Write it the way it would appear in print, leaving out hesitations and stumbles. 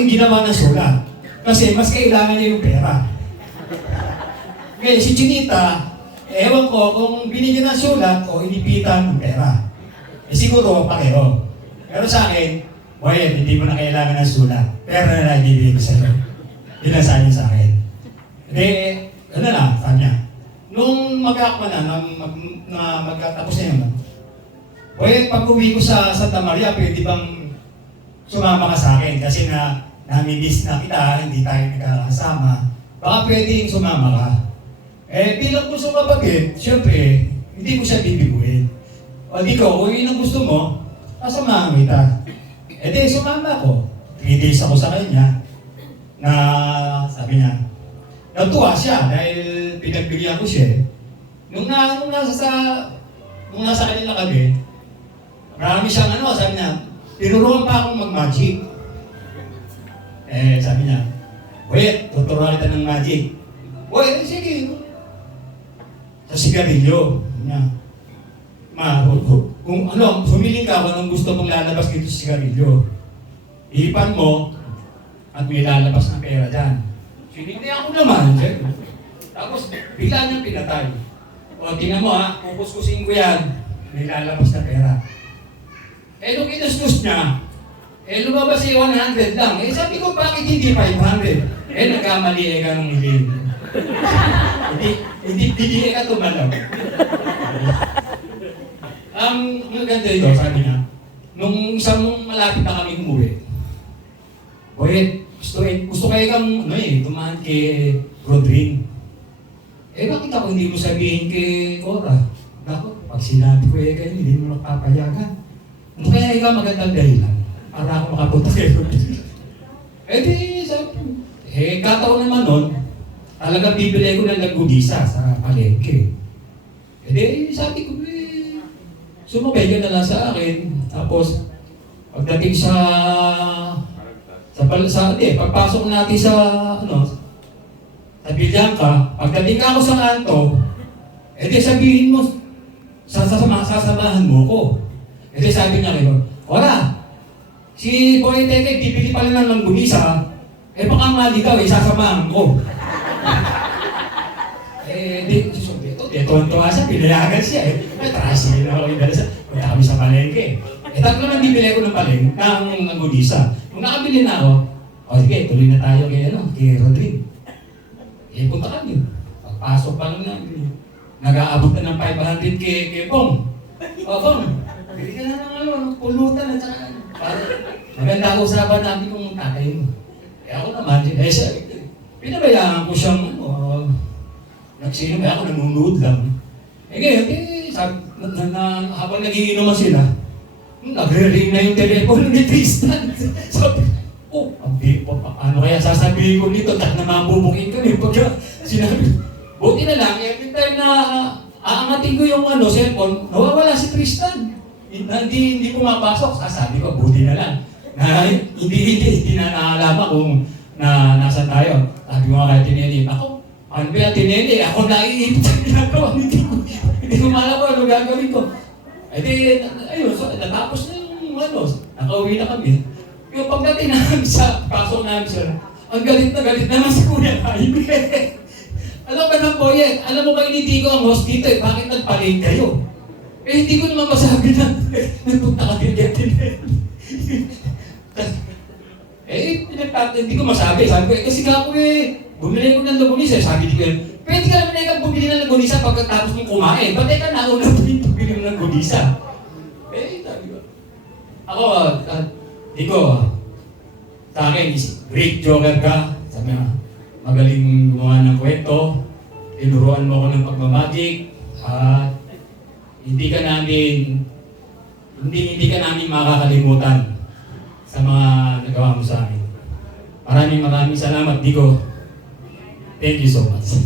akin ginawa ng sulat. Kasi mas kailangan niya yung pera. Ngayon, si Chinita, ewan ko kung binigyan ng sulat o inipitan ng pera. Eh siguro, pareho. Pero sa akin, Boy, hindi mo na kailangan ng sulat. Pera na lang ibibigay ko sa'yo. Yun ang sabi sa akin. Hindi, ano na, sabi niya. Nung mag-aakma na, magkatapos na yun, Boy, pag uwi ko sa Santa Maria, pwede bang sumama ka sa akin? Kasi nami-miss na kita, hindi tayo nagkakasama. Baka pwedeng sumama ka. Eh, bilang gusto kapatid, syempre, hindi ko siya bibiguin. O di ko, kung yun ang gusto mo, kasamahan kita. Eh di, sumama ako. 3 days ako sa kanya na sabi niya, natuwa siya dahil pinagbigyan ko siya. Nung nasa kanila kami, marami siyang sabi niya, tinuruan pa akong mag-magic. Eh, sabi niya, wait, tuturuan kita ng magic. Wait, sige. Sa sigarilyo. Sabi niya, kung humiling ka kung anong gusto mong lalabas dito sa sigarilyo. Ipan mo, at may lalabas ng pera dyan. Sinignan ko naman, sir. Tapos, bigla niyang pinatay. O, tingnan mo ha, kukuskusin ko yan, may lalabas na pera. Eh, nung kinuskus niya, lumabas yung 100 lang. Eh, sabi ko, bakit hindi 500? Eh, nagkamali ka ng hilin. Hindi ka tumalaw. Ang maganda ito, sabi niya, nung isang malapit na kami umuwi, Boy, gusto kayo kang, tumahan kay Rodring. Eh, bakit ako hindi mo sabihin kay Cora? Naku, pag sinabi ko kayo, hindi mo nakapayagan. Ano kaya ikaw magandang dahilan para ako makapunta kay Rodring? Eh, di, sabi ko, kataon naman nun, talagang bibili ko ng nagugisa sa palengke. Eh, di, sabi ko, sumabay ka na lang sa akin. Tapos, pagdating pagpasok natin sa Bilyangka, pagdating ka ako sa kanto, di sabihin mo, sasamahan mo ko. Di sabi niya kayo, Ora, si Boy Teke, bibili pala ng langgulisa, baka mali daw, sasamahan ko. Tuwan-tuwa siya, pinayagan siya Trasi na ako yung dala siya. Kaya kami sa palengke. Tatlo lang bibili ko ng palengke, ng langgulisa. Kung nakabili na ako, sige, tuloy na tayo kay Rodrigo. Punta kami. Pagpasok pa lang namin. Nag-aabot na ng 500 kay Bong. Bong, bili ka na ng pulutan at saka. Maganda ako usapan namin kung tatay mo. Ako naman, pinabayaan ko siyang ako nanonood lang. Habang nagiinuman sila, nagre-ring na yung telepono ni Tristan. Sabi, ano kaya sasabihin ko nito? Na mabubukin kami pagka sinabi. Buti na lang, every time na aangatin ko yung cellphone, nawawala si Tristan. Hindi pumapasok. Sasabi ko, buti na lang. Hindi na naalaman kung nasa tayo. Sabi ko nga kay Tinedi, ano ba yung Tinedi? Ako naiipit sa ginagawa. Hindi ko malaman ano gagawin ko. Ayun, natapos na yung nakauwi na kami. Yung pagdating namin sa pasok namin sir, ang galit naman si Kuya Jaime. Alam ba ng Boyet? Alam mo ba hindi ko ang host dito bakit nagpaling kayo? Hindi ko naman masabi na nagpunta ka din hindi ko masabi. Sabi ko, kasi kako bumili ko ng lagunisa. Sabi ko pwede ka naman na bumili ng lagunisa pagkatapos mong kumain. Ba't ka nauna bumili ng lagunisa? Sabi ko. Ako, Dico, sa akin, great joker ka. Sabi nga, magaling gumawa ng kwento. Tinuruan mo ako ng pagmamagic. At hindi ka namin makakalimutan sa mga nagawa mo sa amin. Maraming salamat, Dico. Thank you so much.